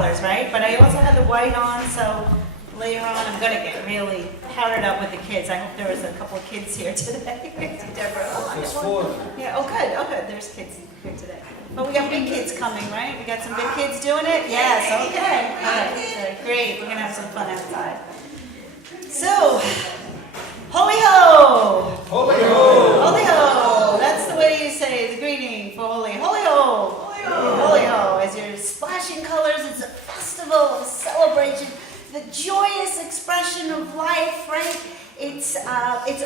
colors, right? But I also had the white on, so later on I'm going to get really powdered up with the kids. I hope there was a couple of kids here today. Deborah. Oh, There's 4. yeah, oh good, oh good, there's kids here today. But we got big kids coming, right? We got some big kids doing it? Yes, okay. All right, great, we're going to have some fun outside. So, Holi Ho! Holi Ho! Holi Ho! That's the way you say the greeting for Holi. Holi Ho! Holi Ho! As you're splashing colors, it's a festival, a celebration, the joyous expression of life, right? It's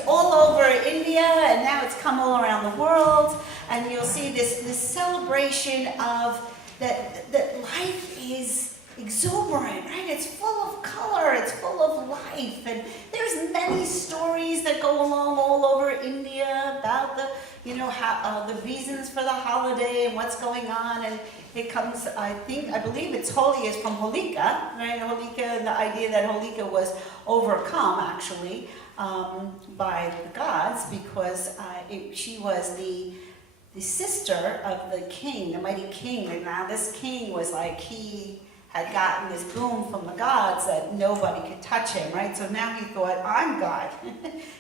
all over India, and now it's come all around the world, and you'll see this celebration of that life is exuberant, right? It's full of color, it's full of life, and there's many stories that go along all over India about the, how, the reasons for the holiday and what's going on, and it comes, I believe it's Holi is from Holika, right? Holika, the idea that Holika was overcome, actually, by the gods, because she was the sister of the king, the mighty king, and now this king was like, he had gotten this boom from the gods that nobody could touch him, right? So now he thought, I'm God.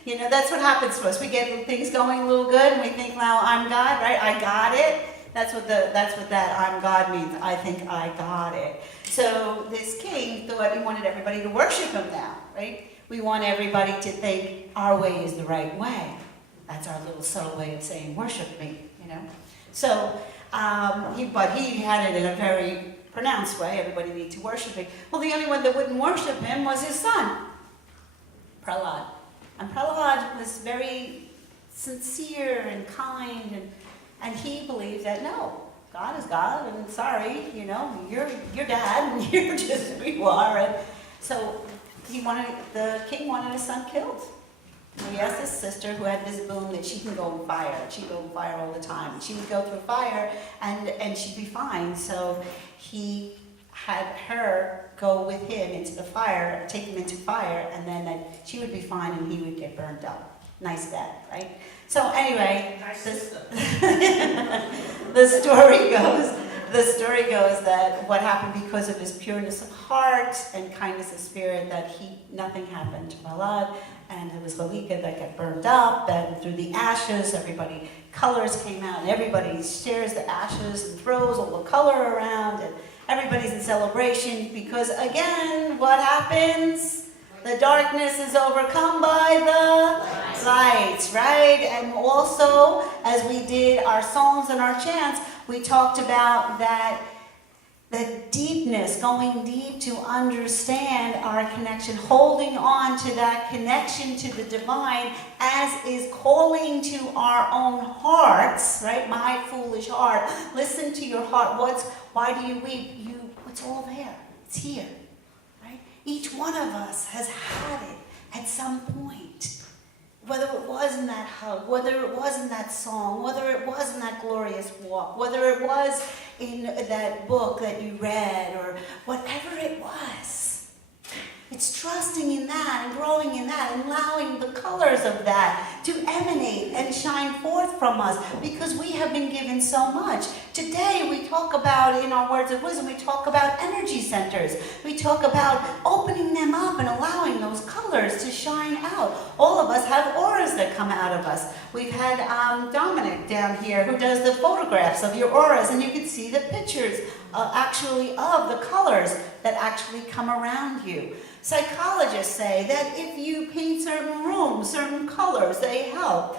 That's what happens to us. We get things going a little good, and we think, now I'm God, right? I got it. That's what that I'm God means. I think I got it. So this king thought he wanted everybody to worship him now, right? We want everybody to think our way is the right way. That's our little subtle way of saying, worship me, So, but he had it in a very pronounced way. Everybody needs to worship him. Well, the only one that wouldn't worship him was his son, Prahlad. And Prahlad was very sincere and kind, and he believed that no, God is God, and sorry, you're dad, and you're just who you are. And so the king wanted his son killed. And he asked his sister, who had this boom, that she can go in fire. She'd go in fire all the time. She would go through fire, and she'd be fine. So he had her go with him into the fire, take him into fire, and then she would be fine, and he would get burned up. Nice dad, right? So anyway, the story goes that what happened, because of his pureness of heart and kindness of spirit, that nothing happened to Prahlad, and it was Holika that got burned up, and through the ashes, colors came out, and everybody shares the ashes and throws all the color around, and everybody's in celebration, because again, what happens? The darkness is overcome by the lights, right? And also, as we did our psalms and our chants, we talked about that deepness, going deep to understand our connection, holding on to that connection to the divine, as is calling to our own hearts, right? My foolish heart, listen to your heart. Why do you weep? It's all there. It's here. Each one of us has had it at some point, whether it was in that hug, whether it was in that song, whether it was in that glorious walk, whether it was in that book that you read, or whatever it was. It's trusting in that and growing in that and allowing the colors of that to emanate and shine forth from us, because we have been given so much. Today we talk about, in our words of wisdom, we talk about energy centers. We talk about opening them up and allowing those colors to shine out. All of us have auras that come out of us. We've had Dominic down here who does the photographs of your auras, and you can see the pictures actually of the colors that actually come around you. Psychologists say that if you paint certain rooms, certain colors, they help.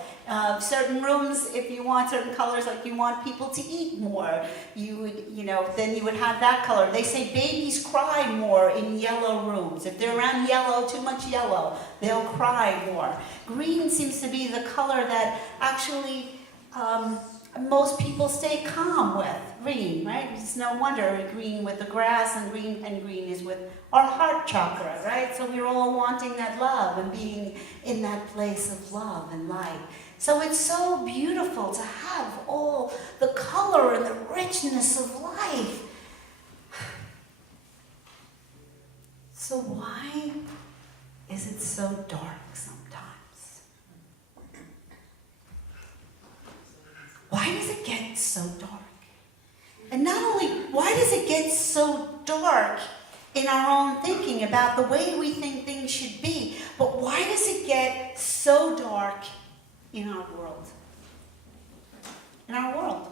Certain rooms, if you want certain colors, like you want people to eat more, you would, then you would have that color. They say babies cry more in yellow rooms. If they're around yellow, too much yellow, they'll cry more. Green seems to be the color that actually most people stay calm with. Green, right? It's no wonder green with the grass, and green is with our heart chakra, right? So we're all wanting that love and being in that place of love and light. So it's so beautiful to have all the color and the richness of life. So why is it so dark sometimes? Why does it get so dark? And not only, why does it get so dark in our own thinking about the way we think things should be. But why does it get so dark in our world? In our world.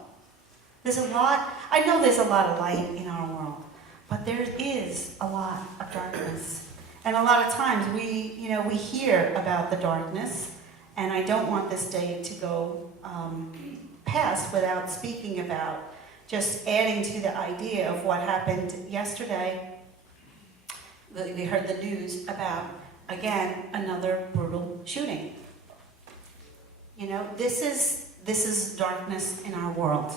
I know there's a lot of light in our world, but there is a lot of darkness. And a lot of times we hear about the darkness, and I don't want this day to go past without speaking about, just adding to the idea of what happened yesterday. We heard the news about, again, another brutal shooting. This is darkness in our world.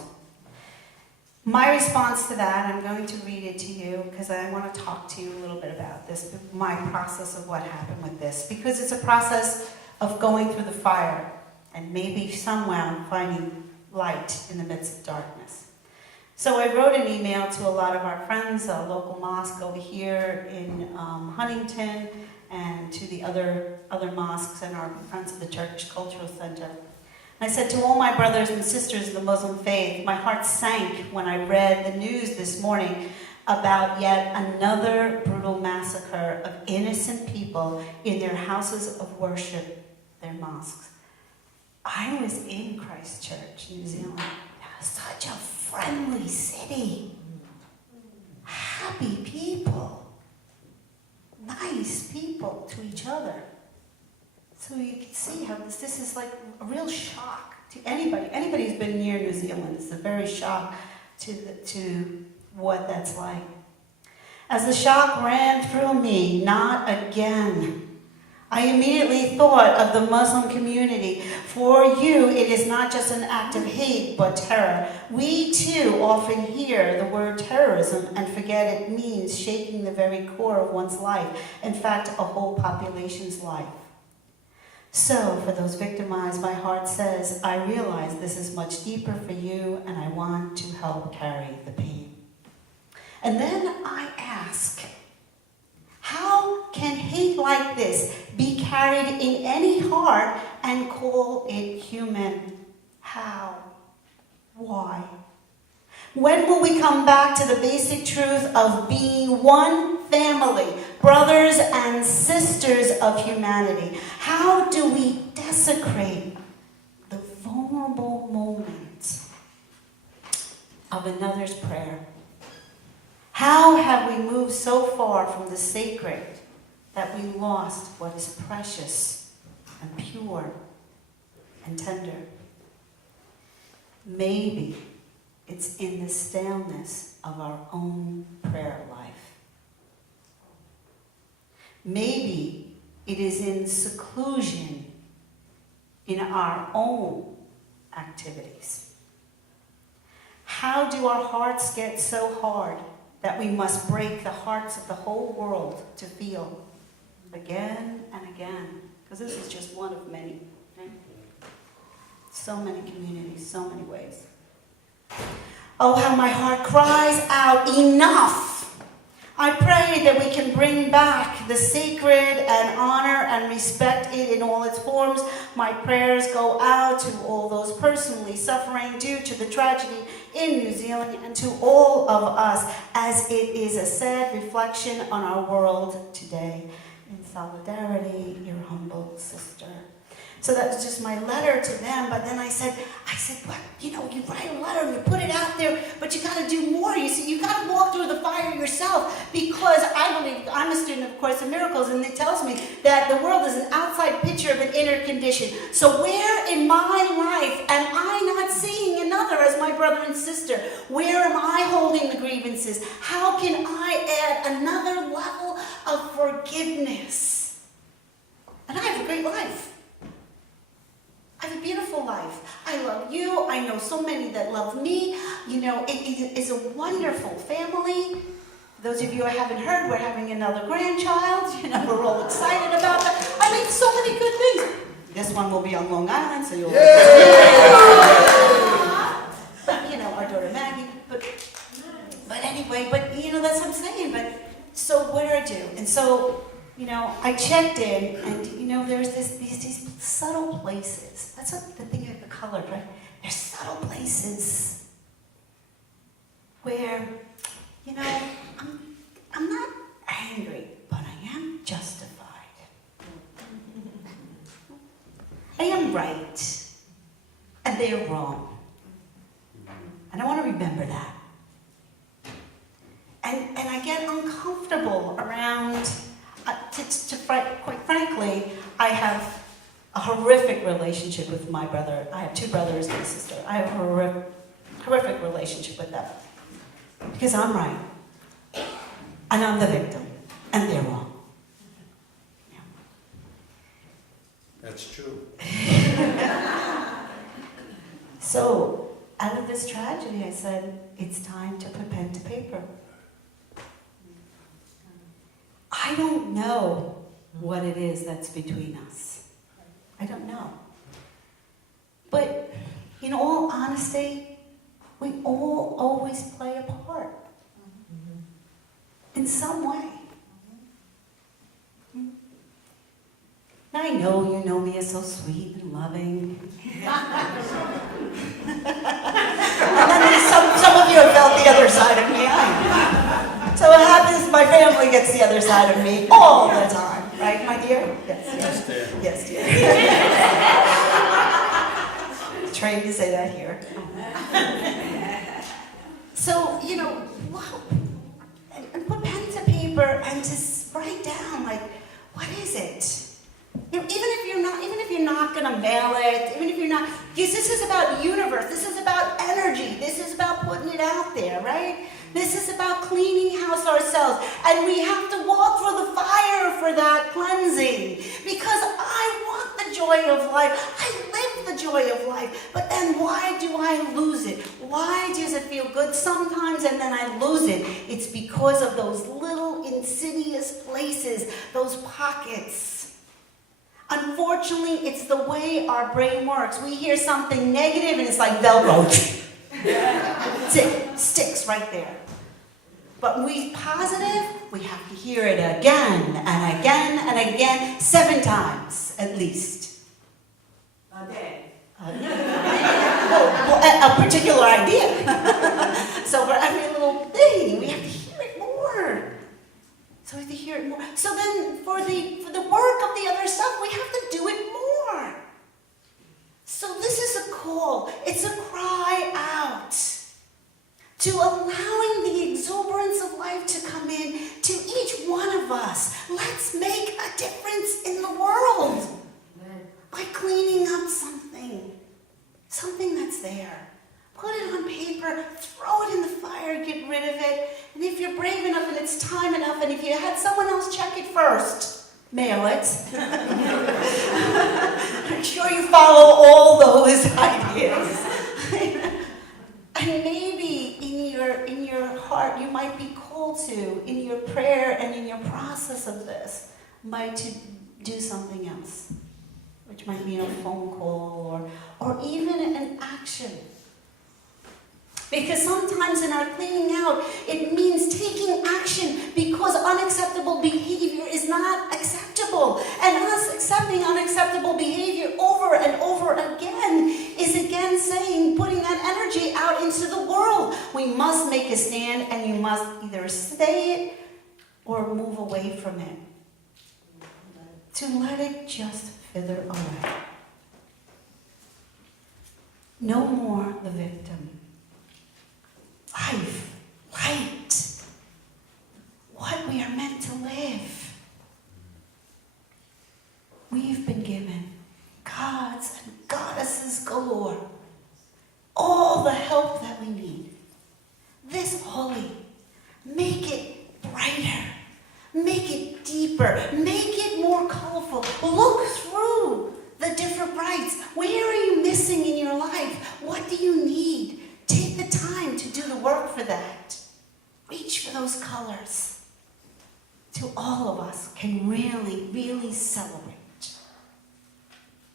My response to that, I'm going to read it to you because I want to talk to you a little bit about this, my process of what happened with this, because it's a process of going through the fire and maybe somehow finding light in the midst of darkness. So I wrote an email to a lot of our friends, a local mosque over here in Huntington, and to the other mosques and our friends of the Turkish Cultural Center. I said to all my brothers and sisters in the Muslim faith, my heart sank when I read the news this morning about yet another brutal massacre of innocent people in their houses of worship, their mosques. I was in Christchurch, New Zealand. It was such a friendly city. Happy people. Nice people to each other. So you can see how this is like a real shock to anybody. Anybody who's been near New Zealand, it's a very shock to what that's like. As the shock ran through me, not again, I immediately thought of the Muslim community. For you, it is not just an act of hate, but terror. We too often hear the word terrorism and forget it means shaking the very core of one's life. In fact, a whole population's life. So, for those victimized, my heart says, I realize this is much deeper for you, and I want to help carry the pain. And then I ask, how can hate like this be carried in any heart and call it human? How? Why? When will we come back to the basic truth of being one family, brothers and sisters of humanity? How do we desecrate the vulnerable moment of another's prayer? How have we moved so far from the sacred that we lost what is precious and pure and tender? Maybe it's in the staleness of our own prayer life. Maybe it is in seclusion in our own activities. How do our hearts get so hard that we must break the hearts of the whole world to feel again and again? Because this is just one of many. Right? So many communities, so many ways. Oh, how my heart cries out, enough! I pray that we can bring back the sacred and honor and respect it in all its forms. My prayers go out to all those personally suffering due to the tragedy in New Zealand and to all of us, as it is a sad reflection on our world today. In solidarity, your humble sister. So that was just my letter to them. But then I said, well, you write a letter and you put it out there, but you got to do more. You see, you got to walk through the fire yourself, because I believe, I'm a student of Course in Miracles, and it tells me that the world is an outside picture of an inner condition. So where in my life am I not seeing another as my brother and sister? Where am I holding the grievances? How can I add another level of forgiveness? And I have a great life. I have a beautiful life. I love you. I know so many that love me. It is a wonderful family. Those of you I haven't heard, we're having another grandchild. We're all excited about that. I mean, so many good things. This one will be on Long Island, so you'll... But, our daughter Maggie. But anyway, that's what I'm saying. But, so what do I do? And so... I checked in, and there's these subtle places. That's what the thing of the color, right? There's subtle places where, right and they're wrong. And I want to remember that. And I get uncomfortable around, quite frankly, I have a horrific relationship with my brother. I have 2 brothers and a sister. I have a horrific relationship with them. Because I'm right. And I'm the victim. And they're wrong. Yeah. That's true. So, out of this tragedy, I said, it's time to put pen to paper. I don't know what it is that's between us. I don't know. But in all honesty, we all always play a part. In some way. Now I know you know me as so sweet and loving. And then some of you have felt the other side of me. So what happens, my family gets the other side of me all the time. Right, my dear? Yes, dear. Yes, dear. Trained to say that here. So, wow. And put pen to paper and just write down, like, what is it? Even if you're not gonna mail it, even if you're not, because this is about universe, this is about energy, this is about putting it out there, right? This is about cleaning house ourselves, and we have to walk through the fire for that cleansing, because I want the joy of life, I live the joy of life, but then why do I lose it? Why does it feel good sometimes and then I lose it? It's because of those little insidious places, those pockets. Unfortunately, it's the way our brain works. We hear something negative and it's like Velcro. It sticks right there. But when we're positive, we have to hear it again and again and again, 7 times at least. A day. A particular idea. So for every little thing, we have to hear it more. So we have to hear it more. So then for the work of the other stuff, we have to do it more. So this is a call. It's a cry out to allowing the exuberance of life to come in to each one of us. Let's make a difference in the world by cleaning up something that's there. Put it on paper, throw it in the fire, get rid of it. And if you're brave enough and it's time enough, and if you had someone else check it first, mail it. I'm sure you follow all those ideas. And maybe in your heart, you might be called to, in your prayer and in your process of this, might to do something else, which might mean a phone call or even an action. Because sometimes in our cleaning out, it means taking action because unacceptable behavior is not acceptable. And us accepting unacceptable behavior over and over again is again saying, putting that energy out into the world. We must make a stand, and you must either say it or move away from it. To let it just wither away. No more the victim. Life, light, what we are meant to live. We've been given gods and goddesses galore, all the help that we need. This Holi, make it brighter, make it deeper, make it more colorful. Look through the different brights. Where are you missing in your life? What do you need? Take the time to do the work for that. Reach for those colors. So all of us can really, really celebrate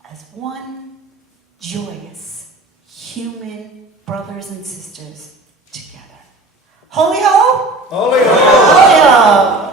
as one joyous human brothers and sisters together. Holi ho! Holi ho! Holi ho!